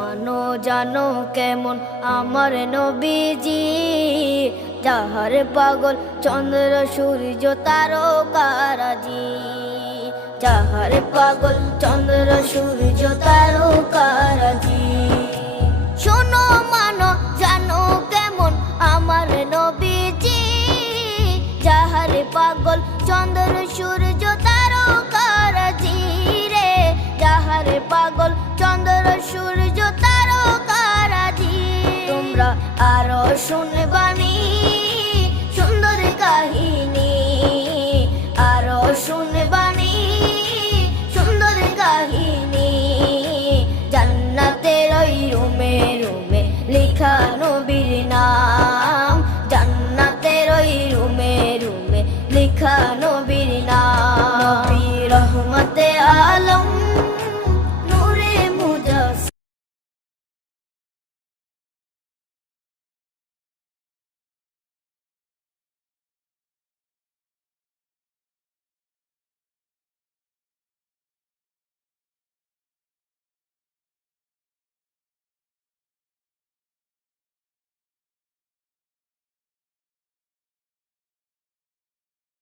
মানো জানো কেমন আমার নবীজি, যাহার পাগল চন্দ্র সূর্য তারকারাজি, যাহার পাগল চন্দ্র সূর্য তারকারাজি। শোনো মানো জানো কেমন আমার নবীজি, যাহার পাগল চন্দ্র সূর্য তারকারাজি রে, যাহার পাগল চন্দ্র সূর্য তারকারাজি। তোমরা আরো শুনে